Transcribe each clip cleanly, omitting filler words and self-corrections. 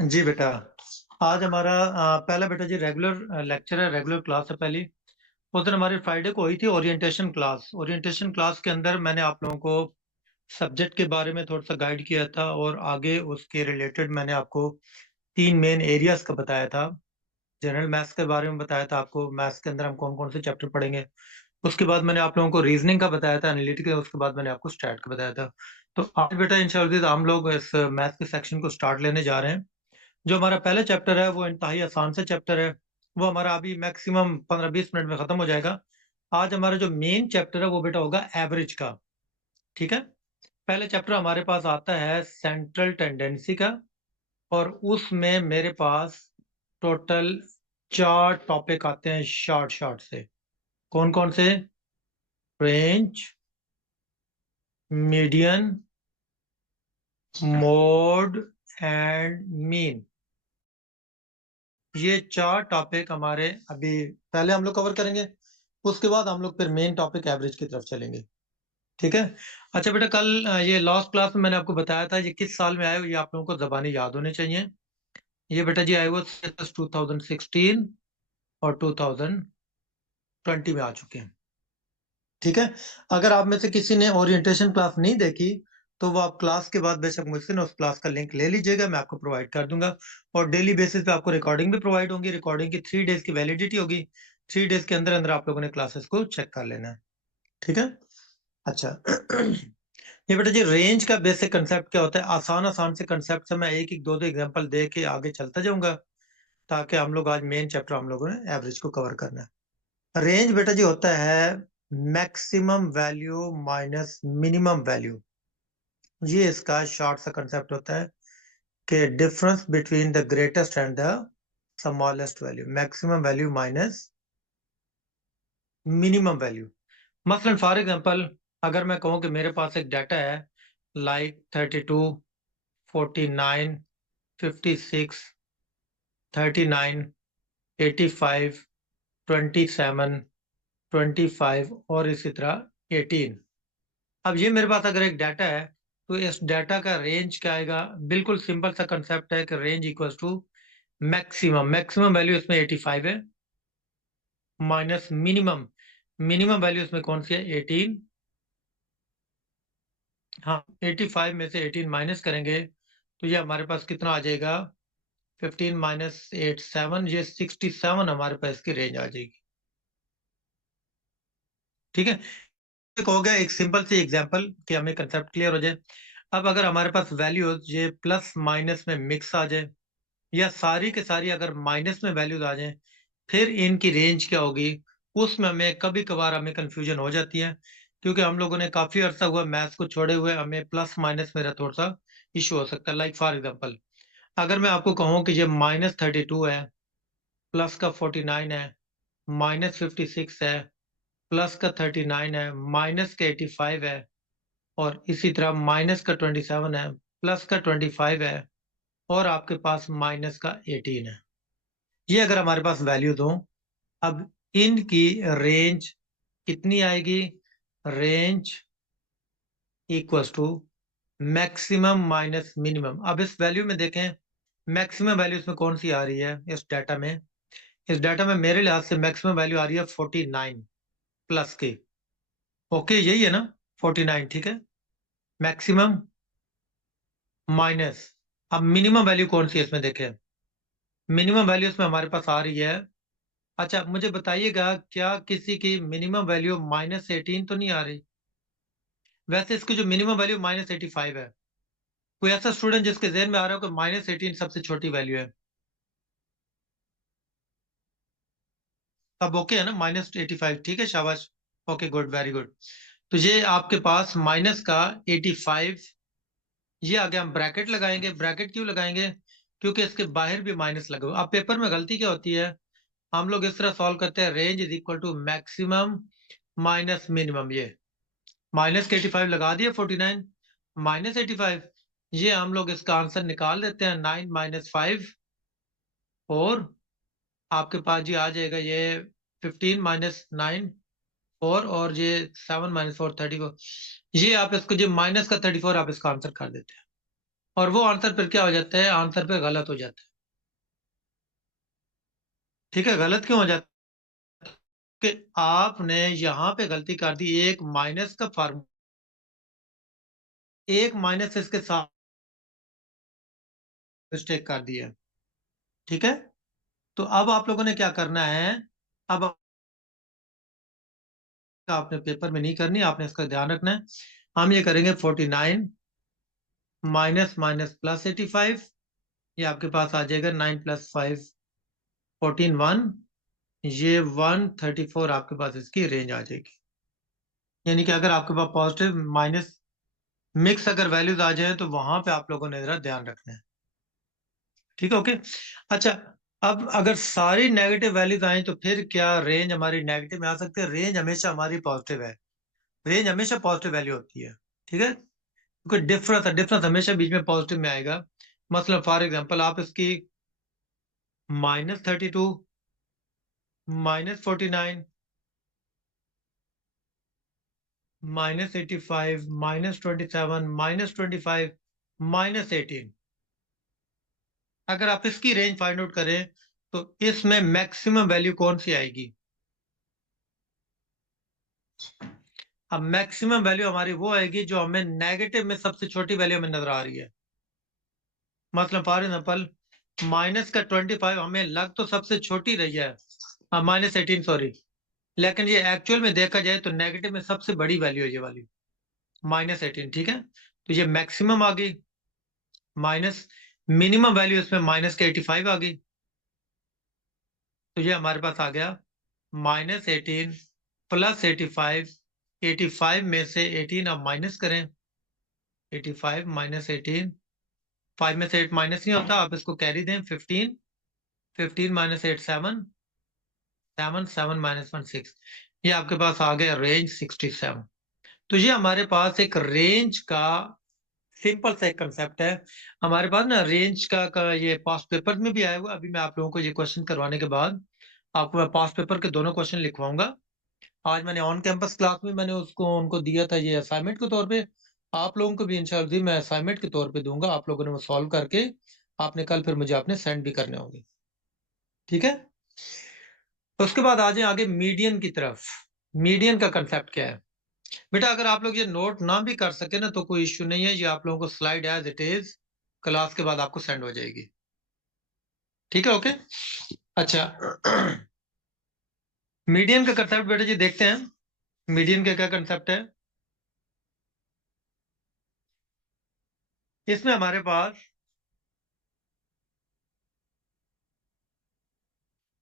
जी बेटा। आज हमारा पहला बेटा जी रेगुलर लेक्चर है, रेगुलर क्लास है पहली। उस दिन हमारी फ्राइडे को हुई थी ओरिएंटेशन क्लास। ओरिएंटेशन क्लास के अंदर मैंने आप लोगों को सब्जेक्ट के बारे में थोड़ा सा गाइड किया था और आगे उसके रिलेटेड मैंने आपको तीन मेन एरियाज का बताया था। जनरल मैथ्स के बारे में बताया था आपको, मैथ्स के अंदर हम कौन कौन से चैप्टर पढ़ेंगे। उसके बाद मैंने आप लोगों को रीजनिंग का बताया था, एनालिटिकल, उसके बाद मैंने आपको स्टैट का बताया था। तो आज बेटा इंशाल्लाह हम लोग इस मैथ्स के सेक्शन को स्टार्ट लेने जा रहे हैं। जो हमारा पहला चैप्टर है वो इंतहाई आसान सा चैप्टर है। वो हमारा अभी मैक्सिमम 15-20 मिनट में खत्म हो जाएगा। आज हमारा जो मेन चैप्टर है वो बेटा होगा एवरेज का। ठीक है। पहले चैप्टर हमारे पास आता है सेंट्रल टेंडेंसी का, और उसमें मेरे पास टोटल 4 टॉपिक आते हैं शॉर्ट शॉर्ट से। कौन कौन से? Range, median, mode and mean. ये 4 टॉपिक हमारे अभी पहले हम लोग कवर करेंगे। उसके बाद हम लोग फिर मेन टॉपिक एवरेज की तरफ चलेंगे। ठीक है। अच्छा बेटा, कल ये लास्ट क्लास में मैंने आपको बताया था ये किस साल में आए, ये आप लोगों को जबानी याद होने चाहिए। ये बेटा जी आए वो 2016 और 2020 में आ चुके हैं। ठीक है। अगर आप में से किसी ने ओरिएंटेशन क्लास नहीं देखी तो वो आप क्लास के बाद बेशक मुझसे ना उस क्लास का लिंक ले लीजिएगा, मैं आपको प्रोवाइड कर दूंगा। और डेली बेसिस पे आपको रिकॉर्डिंग भी प्रोवाइड होंगी। रिकॉर्डिंग की 3 डेज की वैलिडिटी होगी। 3 डेज के अंदर अंदर आप लोगों ने क्लासेस को चेक कर लेना है। ठीक है। अच्छा ये बेटा जी रेंज का बेसिक कंसेप्ट क्या होता है। आसान आसान से कंसेप्ट से मैं एक एक दो दो एग्जांपल दे के आगे चलता जाऊंगा, ताकि हम लोग आज मेन चैप्टर हम लोगों ने एवरेज को कवर करना है। रेंज बेटा जी होता है maximum value minus minimum value. ये इसका शॉर्ट सा कंसेप्ट होता है कि difference between the greatest and the smallest value, maximum value minus minimum value. मसलन फॉर एग्जांपल, अगर मैं कहूं कि मेरे पास एक डाटा है लाइक 32, 49, 56, 39, 85, 27, 25 और इसी तरह 18। अब ये मेरे पास अगर एक डाटा है तो इस डाटा का रेंज क्या आएगा? बिल्कुल सिंपल सा कंसेप्ट है कि range equals to maximum, maximum value इसमें 85 है, माइनस मिनिमम, मिनिमम वैल्यू इसमें कौन सी है? 18। हाँ, 85 में से 18 माइनस करेंगे तो ये हमारे पास कितना आ जाएगा? 15 माइनस 8 7, ये 67 हमारे पास इसकी रेंज आ जाएगी। ठीक है। एक हो गया एक सिंपल सी एग्जांपल कि हमें कंसेप्ट क्लियर हो जाए। अब अगर हमारे पास वैल्यूज ये प्लस माइनस में मिक्स आ जाए, या सारी के सारी अगर माइनस में वैल्यूज आ जाए, फिर इनकी रेंज क्या होगी? उसमें हमें कभी कभार हमें कंफ्यूजन हो जाती है, क्योंकि हम लोगों ने काफी अरसा हुआ मैथ्स को छोड़े हुए, हमें प्लस माइनस मेरा थोड़ा सा इशू हो सकता है। लाइक फॉर एग्जाम्पल, अगर मैं आपको कहूँ कि ये -32 है, प्लस का 49 है, -56 है, प्लस का 39 है, माइनस का 85 है, और इसी तरह माइनस का 27 है, प्लस का 25 है, और आपके पास माइनस का 18 है। ये अगर हमारे पास वैल्यूज हो, अब इनकी रेंज कितनी आएगी? Range equals to maximum minus minimum. अब इस वैल्यू में देखें, मैक्सिमम वैल्यू इसमें कौन सी आ रही है? इस डाटा में, इस डाटा में मेरे लिहाज से मैक्सिमम वैल्यू आ रही है 49 प्लस के। ओके, यही है ना? 49, ठीक है। मैक्सिमम माइनस, अब मिनिमम वैल्यू कौन सी है इसमें देखें। मिनिमम वैल्यू इसमें हमारे पास आ रही है, अच्छा मुझे बताइएगा, क्या किसी की मिनिमम वैल्यू -18 तो नहीं आ रही? वैसे इसकी जो मिनिमम वैल्यू -85 है। कोई ऐसा स्टूडेंट जिसके जहन में आ रहा हो कि -18 सबसे छोटी वैल्यू है? अब ओके है ना? -85, ठीक है, शाबाश। Okay, good, very good. तो ये आपके पास माइनस का 85, ये आगे हम ब्रैकेट लगाएंगे। ब्रैकेट क्यों लगाएंगे? क्योंकि इसके बाहर भी माइनस लगे। अब पेपर में गलती क्या होती है, हम लोग इस तरह सॉल्व करते हैं, range is equal to maximum minus minimum. ये -85 लगा दिया, 49 -85, ये हम लोग इसका आंसर निकाल देते हैं, 9 - 5, और आपके पास जी आ जाएगा ये 15 - 9 4, और ये 7 - 4 34। ये आप इसको जो माइनस का 34 आप इसका आंसर कर देते हैं। और वो आंसर फिर क्या हो जाता है, आंसर पे गलत हो जाता है। ठीक है, गलत क्यों हो जाता है कि आपने यहाँ पे गलती कर दी, एक माइनस का फार्मूला, एक माइनस इसके साथ मिस्टेक कर दी है। ठीक है, तो अब आप लोगों ने क्या करना है, अब आपने पेपर में नहीं करनी, आपने इसका ध्यान रखना है। हम ये करेंगे 49 माइनस माइनस प्लस 85, ये आपके पास आ जाएगा 9 प्लस 5 14 1, ये 134 आपके पास इसकी रेंज आ जाएगी। यानी कि अगर आपके पास पॉजिटिव माइनस मिक्स अगर वैल्यूज आ जाए तो वहां पे आप लोगों ने जरा ध्यान रखना है। ठीक है, ओके। अच्छा, अब अगर सारी नेगेटिव वैल्यूज आए तो फिर क्या रेंज हमारी नेगेटिव में आ सकती है? रेंज हमेशा हमारी पॉजिटिव है, रेंज हमेशा पॉजिटिव वैल्यू होती है। ठीक है, क्योंकि डिफरेंस हमेशा बीच में पॉजिटिव में आएगा। मतलब फॉर एग्जांपल आप इसकी -32 -49 -85 -27 -25 -18, अगर आप इसकी रेंज फाइंड आउट करें तो इसमें मैक्सिमम वैल्यू कौन सी आएगी? अब मैक्सिमम वैल्यू हमारी वो आएगी जो हमें नेगेटिव में सबसे छोटी वैल्यू हमें नजर आ रही है। मतलब फॉर एग्जाम्पल माइनस का 25 हमें लग तो सबसे छोटी रही है, -18 सॉरी, लेकिन ये एक्चुअल में देखा जाए तो नेगेटिव में सबसे बड़ी वैल्यू है ये वाली -18। ठीक है, तो ये मैक्सिमम आ गई, माइनस मिनिमम वैल्यू इसमें -85 आ गई, तो ये हमारे पास आ गया -18 प्लस 85। 85 में से 18 आप माइनस करें, 85 -18, 5 में से 8 माइनस नहीं होता, आप इसको कैरी दें, 15, 15 -8 7, 7 7 -1 6, ये आपके पास आ गया रेंज 67। तो ये हमारे पास एक रेंज का सिंपल सा एक कंसेप्ट है। हमारे पास ना रेंज का ये पास्ट पेपर में भी आया हुआ। अभी मैं आप लोगों को ये क्वेश्चन करवाने के बाद आपको मैं पास्ट पेपर के दोनों क्वेश्चन लिखवाऊंगा। आज मैंने ऑन कैंपस क्लास में मैंने उसको उनको दिया था ये असाइनमेंट के तौर पे, आप लोगों को भी इंशाल्लाह मैं असाइनमेंट के तौर पे दूंगा, आप लोगों ने वो सॉल्व करके आपने कल फिर मुझे आपने सेंड भी करने होंगे। ठीक है, उसके बाद आ जाए आगे मीडियन की तरफ। मीडियन का कंसेप्ट क्या है बेटा? अगर आप लोग ये नोट ना भी कर सके ना तो कोई इश्यू नहीं है, ये आप लोगों को slide as it is class के बाद आपको सेंड हो जाएगी। ठीक है, ओके। अच्छा मीडियन का कंसेप्ट बेटा जी देखते हैं, मीडियन का क्या कंसेप्ट है। इसमें हमारे पास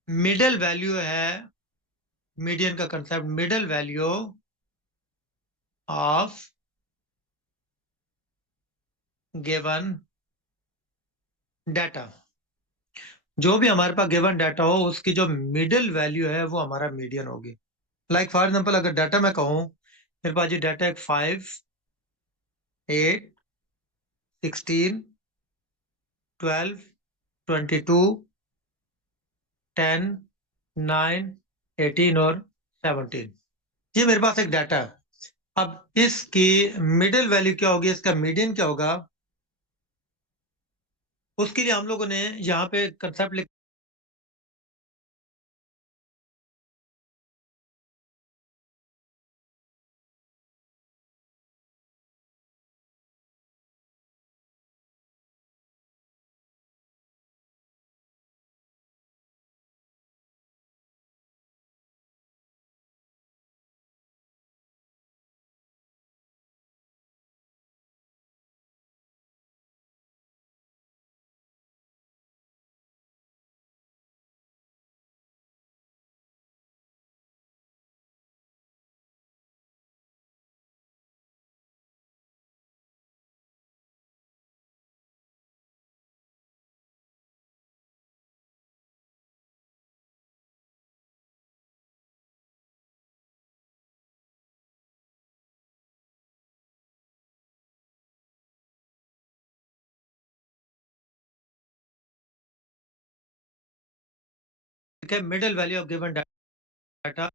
मिडल वैल्यू है, मीडियन का concept middle value of given data. जो भी हमारे पास गिवन डाटा हो उसकी जो मिडिल वैल्यू है वो हमारा मीडियन होगी। लाइक फॉर एग्जाम्पल अगर डाटा मैं कहूँ मेरे पास ये डाटा एक 5 8 16 12 22 10 9 18 और 17, ये मेरे पास एक डाटा है। अब इसकी मिडिल वैल्यू क्या होगी, इसका मीडियन क्या होगा, उसके लिए हम लोगों ने यहाँ पे कंसेप्ट लिख के middle value of given data